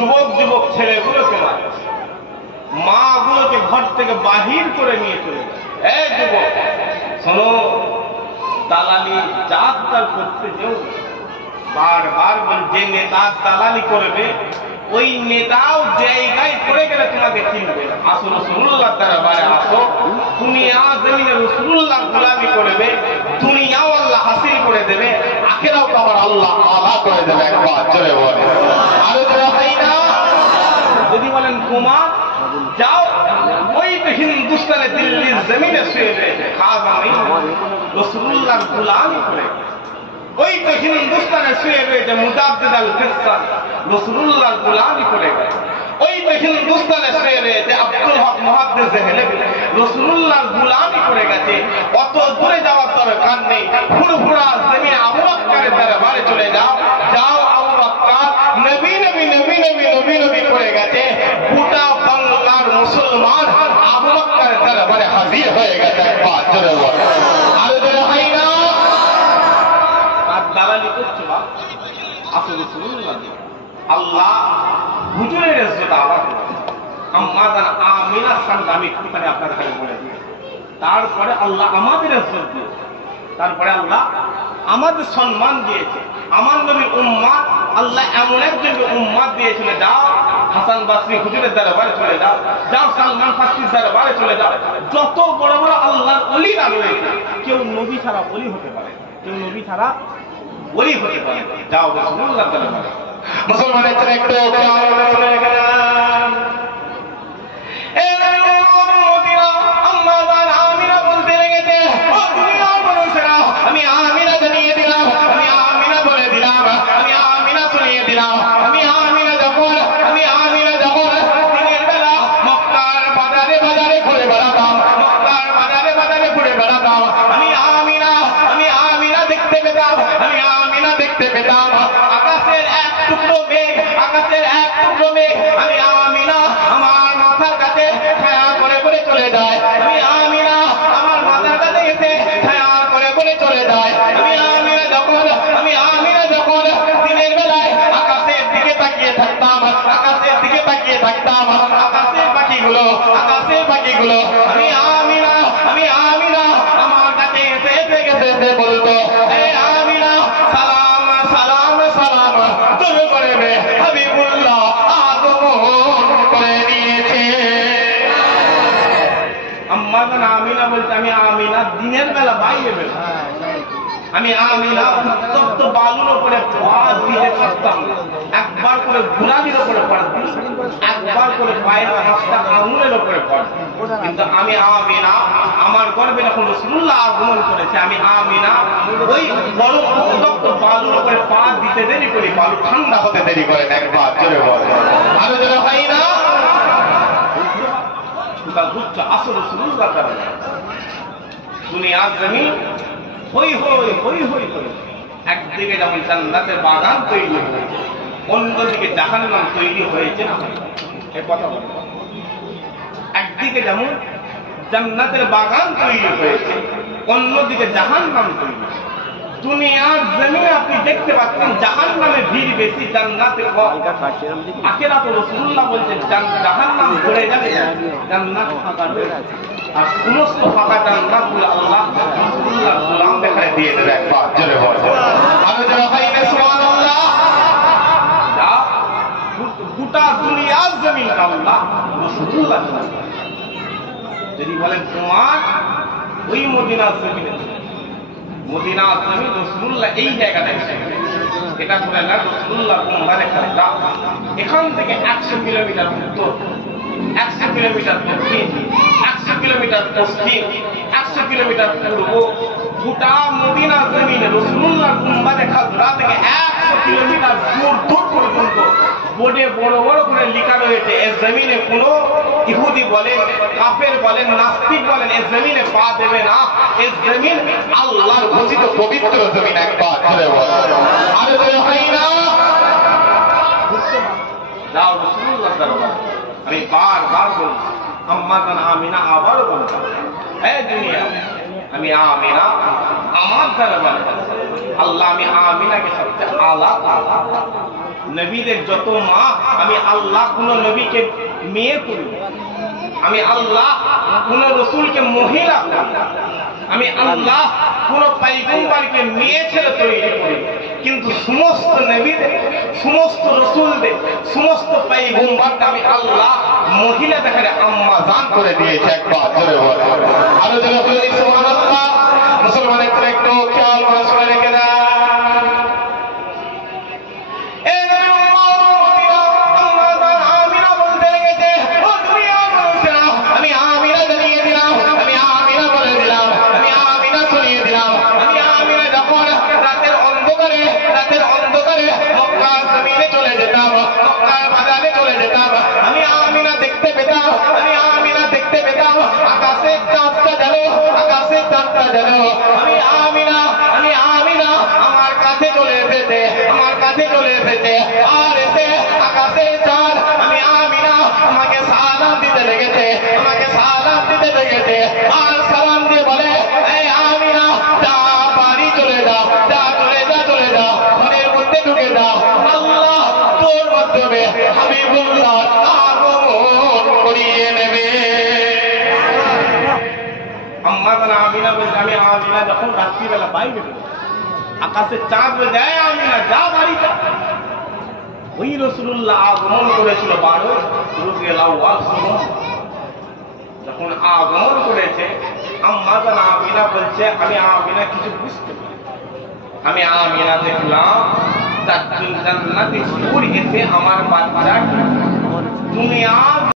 যুবক যুবক ছেলেগুলোকে মারছে, মাগুলোকে ঘর থেকে বাহির করে নিয়ে চলে যায়। এই যুবক শোনো, দালালি জাত তার করতে যেও, বারবার বল, যে নেতা দালালি করবে ওই নেতাও জায়গায় পড়ে গেলে তোমাকে চিনবে না। আসো রাসূলুল্লাহ দরবারে আসো, দুনিয়া জমিনে রাসূলুল্লাহ গোলামি করবে, দুনিয়াও আল্লাহ হাসিল করে দেবে, আখিরাও তো আবার আল্লাহ আলা করে দেবে। একবার জোরে বলে আরো জোরে হয় না? যদি বলেন কুমার যাও, ওই তো হিন্দুস্তানে দিল্লির জমিনে শুয়ে রয়েছে, খাওয়া নেই, রাসূলুল্লাহ গোলামি করে। ওই তো হিন্দুস্তানে শুয়ে রয়েছে মুজাদ্দিদ আল কিসসান, রাসূলুল্লাহ গোলামি করে গেছে। ওই তো হিন্দুস্তানে শুয়ে রয়েছে আব্দুল হক মুহাদ্দিস দেহলভী, রাসূলুল্লাহ গোলামি করে গেছে। অত দূরে যাওয়ার দরকার নেই, ফুরফুরা জমিনে আবু বকরের দরবারে চলে যাও। যাও, আবু বকর নবী নবী নবী নবী নবী নবী করে গেছে, গোটা বাংলার মুসলমান আবু বকরের দরবারে হাজির হয়ে গেছে। একবার জোরে বলো আরো জোরে হয় না? দালালি করছো বা আসলে রাসূলুল্লাহ আল্লাহ হুজুরের ইজ্জত আবার আম্মা জান আমিনা সামনে আমি একটুখানি আপনার কাছে বলে দিই। তারপরে আল্লাহ আমাদের ইজ্জত দিয়েছে, তারপরে আল্লাহ আমাদের সম্মান দিয়েছে। আমার নবীর উম্মাত আল্লাহ এমন একজনকে উম্মাত দিয়েছিল, যাও হাসান বাসরি হুজুরের দরবারে চলে যাও, যাও সালমান ফারসির দরবারে চলে যাও। যত বড় বড় আল্লাহর ওলিরা রয়েছে, কেউ নবী ছাড়া ওলি হতে পারে, কেউ নবী ছাড়া ওলি হতে পারে। যাও রাসূলুল্লাহ দরবারে। মুসলমানের জন্য একটু আমি আমিনা জানিয়ে দিলাম, আমি আমিনা বলে দিলাম, আমি আমিনা শুনিয়ে দিলাম। আমি আমিনা যখন দিনের বেলা মক্কার বাজারে বাজারে ঘুরে বেড়াতাম, মক্কার বাজারে বাজারে ঘুরে বেড়াতাম, আমি আমিনা দেখতে পেতাম, আমি আমিনা দেখতে পেতাম আকাশের এক টুকরো মেঘ, আকাশের এক টুকরো মেঘ আমি আমিনা আমার মাথার কাছে ছায়া করে করে চলে যায়। আমি আমিনা আমার মাথার কাছে এসে ছায়া করে করে চলে যায়। আমি আমিনা যখন দিনের বেলায় আকাশের দিকে তাকিয়ে থাকতাম, আকাশের দিকে তাকিয়ে থাকতাম, আকাশের পাখিগুলো আমি আমিনা আমার কাছে এসে এসে বলতো, আমিনা সালাম সালাম সালাম, তুমি করবে হাবিবুল্লাহ আগমন করে নিয়েছে। আম্মা জান আমিনা বলতে, আমি আমিনা দিনের বেলা বাইরে বের, আমি আমিনা উত্তপ্ত বালুর উপরে পা দিতে পারতাম, একবার করে গুড়ালির উপরে পড়তাম, একবার করে পায়ের পাঁচটা আঙুলের উপরে পড়তাম। কিন্তু আমি আমিনা আমার গর্বে যখন রাসূলুল্লাহ আগমন করেছে, আমি আমিনা ওই বড় উত্তপ্ত বালুর উপরে পা দিতে দেরি করি, বালু ঠান্ডা হতে দেরি করেন। একবার জোরে বলে আরো জোরে হয় না? আসলে রাসূলুল্লাহ দুনিয়ার জমিন হই হই একদিকে যেমন জান্নাতের বাগান তৈরি হয়েছে, অন্যদিকে জাহান্নাম তৈরি হয়েছে না? এই কথা বলে, একদিকে যেমন জান্নাতের বাগান তৈরি হয়েছে, অন্যদিকে জাহান্নাম তৈরি। দুনিয়ার জমিনে আপনি দেখতে পাচ্ছেন জাহান্নামে ভিড় বেশি, জান্নাতে কম। আখিরাতে রাসূলুল্লাহ বলছেন জাহান্নাম ভরে যাবে, জান্নাত ফাঁকা হয়ে যাবে, আর সমস্ত ফাঁকা জান্নাতগুলো আল্লাহ রাসূলুল্লাহ গোলাম দেখায় দিয়ে দেবে। একবার জোরে বলো আরো জোরে হয় না? সুবহানাল্লাহ। যা গোটা দুনিয়ার জমিনটা আল্লাহ রাসূলুল্লাহ। যদি বলেন তোমার ওই মদিনার জমিনে, মদিনার জমিন রাসূলুল্লাহ এই জায়গাটা এসে, এটা বলে না রাসূলুল্লাহ কোনবারে খাতা এখান থেকে 100 কিলোমিটার উত্তর, 100 কিলোমিটার দক্ষিণ, 100 কিলোমিটার পশ্চিম, 100 কিলোমিটার পূর্ব, গোটা মদিনার জমিনে রাসূলুল্লাহ কোনবারে খাতা থেকে 100 কিলোমিটার দূর পর্যন্ত বোর্ডে বড় বড় করে লেখা রয়েছে, এই জমিনে কোনো ইহুদি বলেন, কাফের বলেন, নাস্তিক বলেন, এই জমিনে পা দেবে না। এই জমিন আল্লাহর ঘোষিত পবিত্র জমিন। একবার জোরে বলো আরো জোরে হয় না? যাও রাসূলুল্লাহ দরবারে। আমি বারবার বলছি, আম্মা জান আমিনা আবারও বলছি, এই দুনিয়া আমি আমিনা আমার দরবারে আল্লাহ, আমি আমিনাকে সবচেয়ে আলা নবীদের যত মা, আমি আল্লাহ কোন নবীকে মেয়ে করি, আমি আল্লাহ কোন রসুলকে মহিলা করি, আমি আল্লাহ কোন পয়গম্বরকে মেয়ে ছেলে তৈরি করি। কিন্তু সমস্ত নবীদের, সমস্ত রসুলদের, সমস্ত পয়গম্বরকে আমি আল্লাহ মহিলা দেখালে আম্মা জান করে দিয়েছে। একবার জোরে বলে আরো জোরে বলে সুবহানাল্লাহ। মুসলমান একটু খেয়াল করে শুনে রেখে দেন। আমার কাছে চলে এসেছে, আমার কাছে চলে এসেছে, আর এসে আকাশে চাঁদ, আমি আমিনা আমাকে সালাম দিতে লেগেছে, আমাকে সালাম দিতে লেগেছে, আর সালাম দিয়ে বলে এই আমিনা যা বাড়ি চলে যাও, যা চলে যা চলে যাও, ঘরের মধ্যে ঢুকে যাও, আল্লাহ তোর মাধ্যমে হাবিবুল্লাহ আগমন করিয়ে নেবে। আম্মা জান আমিনা বলছে, আমি আমিনা যখন রাত্রিবেলা বাইরে বেরোই, আকাশে চাঁদ যায়, আমিনা যা বাড়ি যা। ওই রাসূলুল্লাহ আগমন করেছিল 12 রবিউল আউয়াল সময়, যখন আগমন করেছে আম্মা জান আমিনা বলছে, আমি আমিনা কিছু বুঝতে পারি, আমি আমিনা দেখলাম তার জান্নাতে সুর এসে আমার বাচ্চা দুনিয়া